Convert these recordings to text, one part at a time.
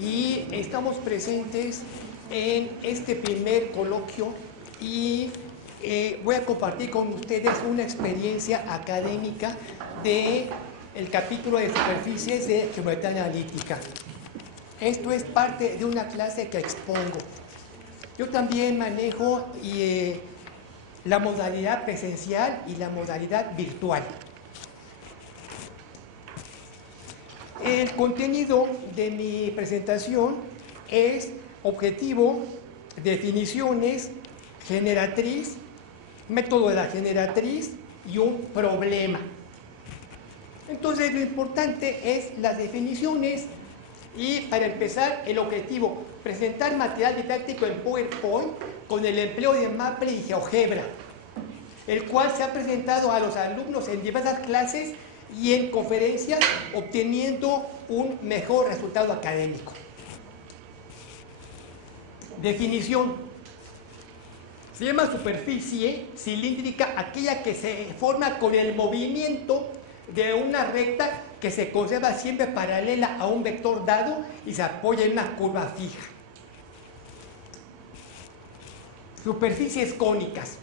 y estamos presentes en este primer coloquio y voy a compartir con ustedes una experiencia académica del capítulo de superficies de geometría analítica. Esto es parte de una clase que expongo. Yo también manejo la modalidad presencial y la modalidad virtual. El contenido de mi presentación es objetivo, definiciones, generatriz, método de la generatriz y un problema. Entonces, lo importante es las definiciones y, para empezar, el objetivo: presentar material didáctico en PowerPoint con el empleo de Maple y GeoGebra, el cual se ha presentado a los alumnos en diversas clases y en conferencias, obteniendo un mejor resultado académico. Definición: se llama superficie cilíndrica aquella que se forma con el movimiento de una recta que se conserva siempre paralela a un vector dado y se apoya en una curva fija. Superficies cónicas: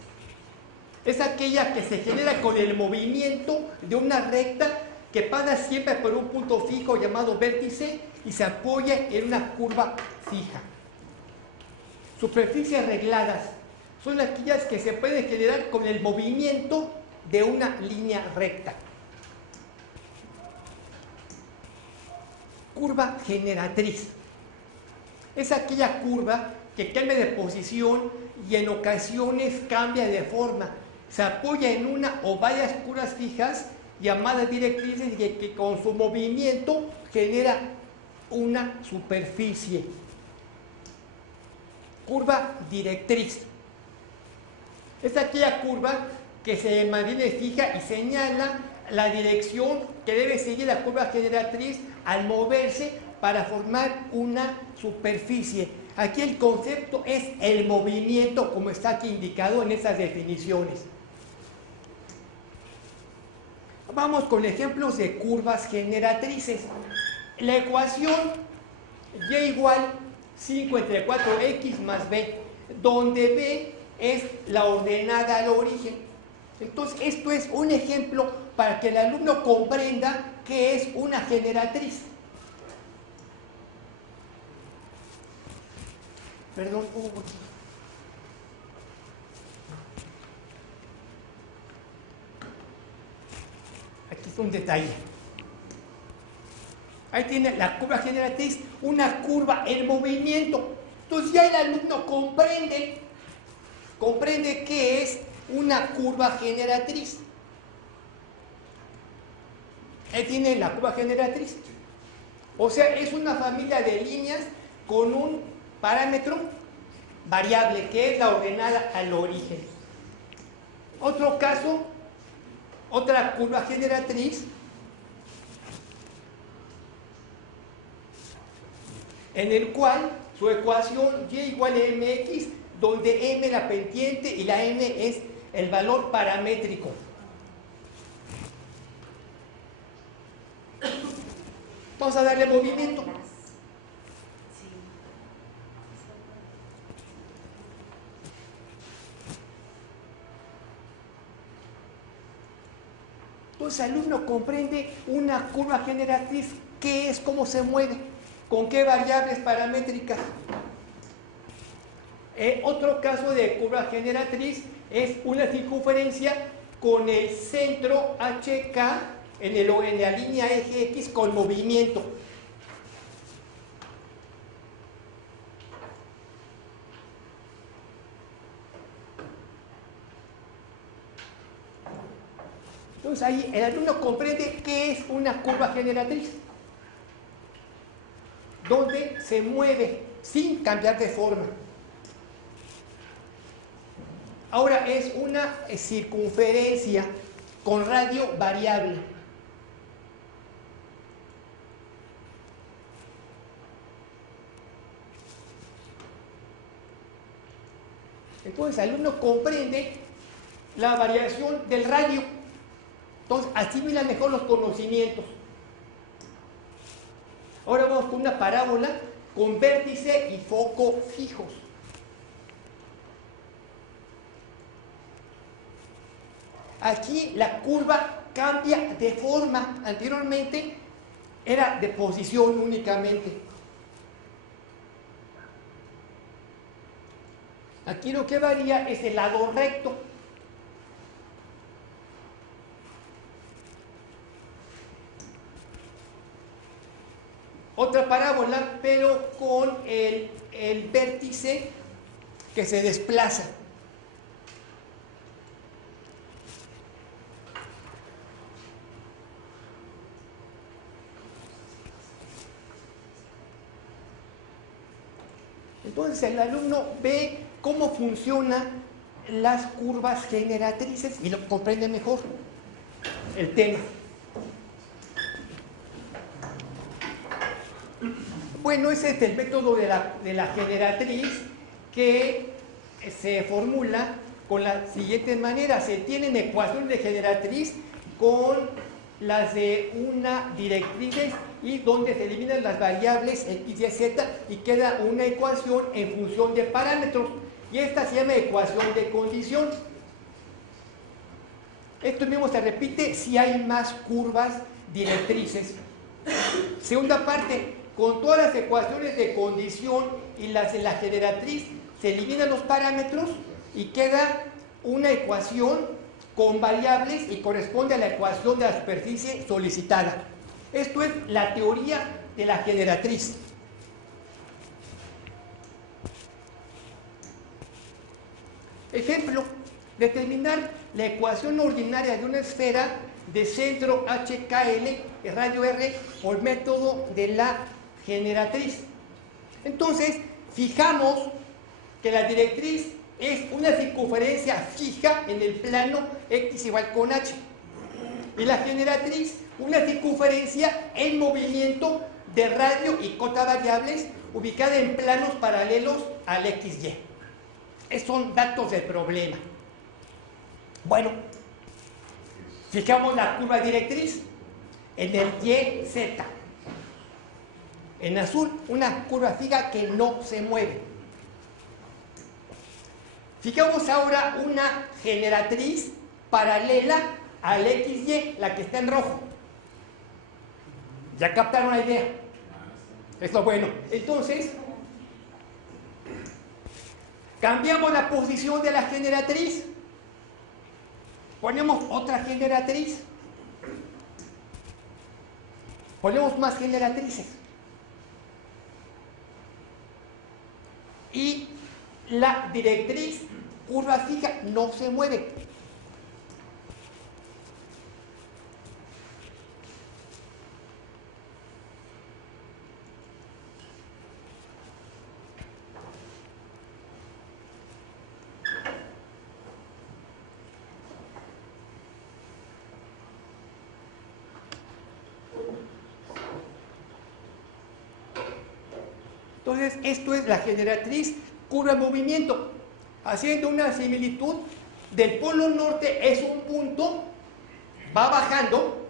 es aquella que se genera con el movimiento de una recta que pasa siempre por un punto fijo llamado vértice y se apoya en una curva fija. Superficies regladas son aquellas que se pueden generar con el movimiento de una línea recta. Curva generatriz: es aquella curva que cambia de posición y en ocasiones cambia de forma. Se apoya en una o varias curvas fijas llamadas directrices y que con su movimiento genera una superficie. Curva directriz: es aquella curva que se mantiene fija y señala la dirección que debe seguir la curva generatriz al moverse para formar una superficie. Aquí el concepto es el movimiento, como está aquí indicado en estas definiciones. Vamos con ejemplos de curvas generatrices. La ecuación y igual 5 entre 4x más b, donde b es la ordenada al origen. Entonces, esto es un ejemplo para que el alumno comprenda qué es una generatriz. Perdón, aquí está un detalle. Ahí tiene la curva generatriz, una curva en movimiento. Entonces ya el alumno comprende qué es una curva generatriz. Ahí tiene la curva generatriz. O sea, es una familia de líneas con un parámetro variable que es la ordenada al origen. Otro caso, otra curva generatriz en el cual su ecuación y igual a mx, donde m es la pendiente y la m es el valor paramétrico. Vamos a darle movimiento. Entonces el alumno comprende una curva generatriz, qué es, cómo se mueve, con qué variables paramétricas. Otro caso de curva generatriz es una circunferencia con el centro HK en la línea eje X con movimiento. Entonces ahí el alumno comprende qué es una curva generatriz, donde se mueve sin cambiar de forma. Ahora es una circunferencia con radio variable. Entonces el alumno comprende la variación del radio. Entonces asimila mejor los conocimientos. Ahora vamos estamos con una parábola con vértice y foco fijos. Aquí la curva cambia de forma. Anteriormente era de posición únicamente. Aquí lo que varía es el lado recto. Otra parábola, pero con el vértice que se desplaza. Entonces el alumno ve cómo funcionan las curvas generatrices y lo comprende mejor el tema. Bueno, ese es el método de la generatriz que se formula con la siguiente manera. Se tienen ecuaciones de generatriz con las de una directriz y donde se eliminan las variables x, y, z y queda una ecuación en función de parámetros. Y esta se llama ecuación de condición. Esto mismo se repite si hay más curvas directrices. Segunda parte, con todas las ecuaciones de condición y las de la generatriz, se eliminan los parámetros y queda una ecuación con variables y corresponde a la ecuación de la superficie solicitada. Esto es la teoría de la generatriz. Ejemplo, determinar la ecuación ordinaria de una esfera de centro HKL, radio R, por método de la generatriz. Entonces, fijamos que la directriz es una circunferencia fija en el plano X igual con H. Y la generatriz, una circunferencia en movimiento de radio y cota variables ubicada en planos paralelos al XY. Esos son datos del problema. Bueno, fijamos la curva directriz en el YZ. En azul, una curva fija que no se mueve. Fijamos ahora una generatriz paralela al XY, la que está en rojo. ¿Ya captaron la idea? Es lo bueno. Entonces, cambiamos la posición de la generatriz. Ponemos otra generatriz. Ponemos más generatrices. Y la directriz curva fija no se mueve. Entonces, esto es la generatriz curva en movimiento. Haciendo una similitud, del polo norte es un punto, va bajando,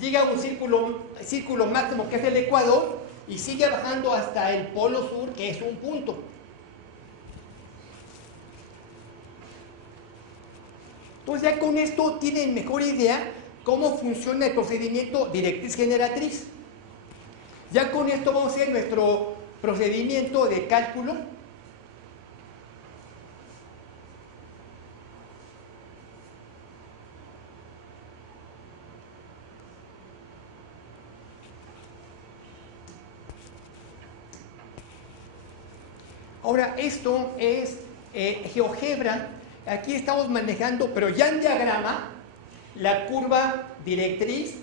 llega a un círculo máximo que es el ecuador y sigue bajando hasta el polo sur, que es un punto. Entonces ya con esto tienen mejor idea cómo funciona el procedimiento directriz-generatriz. Ya con esto vamos a hacer nuestro procedimiento de cálculo. Ahora, esto es GeoGebra. Aquí estamos manejando, pero ya en diagrama, la curva directriz,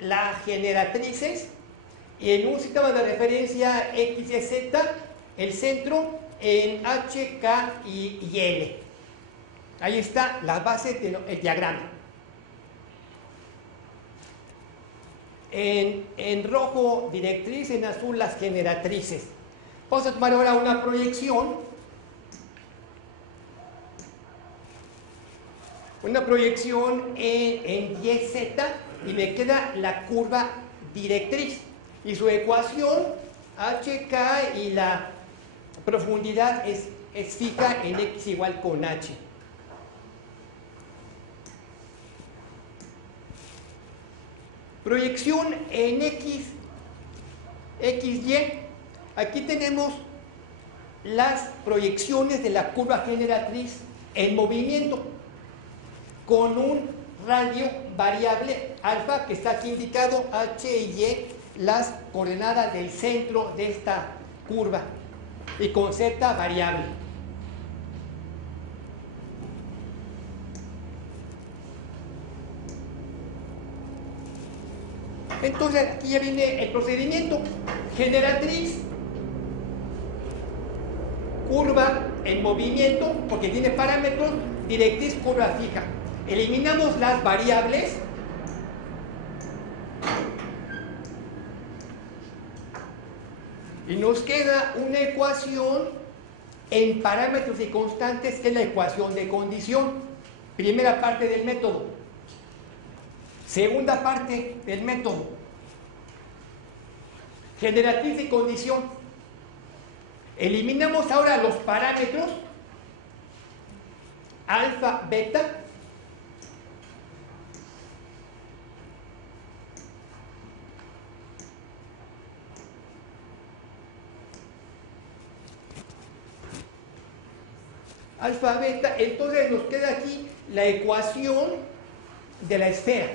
las generatrices, y en un sistema de referencia X, Y, Z, el centro en H, K y L. Ahí está la base del diagrama. En rojo directriz, en azul las generatrices. Vamos a tomar ahora una proyección. Una proyección en YZ y me queda la curva directriz. Y su ecuación HK y la profundidad es fija en X igual con H. Proyección en XY. Aquí tenemos las proyecciones de la curva generatriz en movimiento con un radio variable alfa que está aquí indicado, H y Y, las coordenadas del centro de esta curva, y con Z variable. Entonces aquí ya viene el procedimiento. Generatriz, curva en movimiento, porque tiene parámetros, directriz, curva fija. Eliminamos las variables y nos queda una ecuación en parámetros y constantes, que es la ecuación de condición. Primera parte del método. Segunda parte del método. Generatriz y condición. Eliminamos ahora los parámetros alfa, beta, alfa, beta. Entonces nos queda aquí la ecuación de la esfera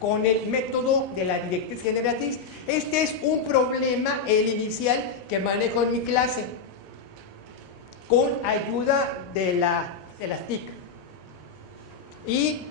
con el método de la directriz generatriz. Este es un problema, el inicial, que manejo en mi clase con ayuda de las TIC. Y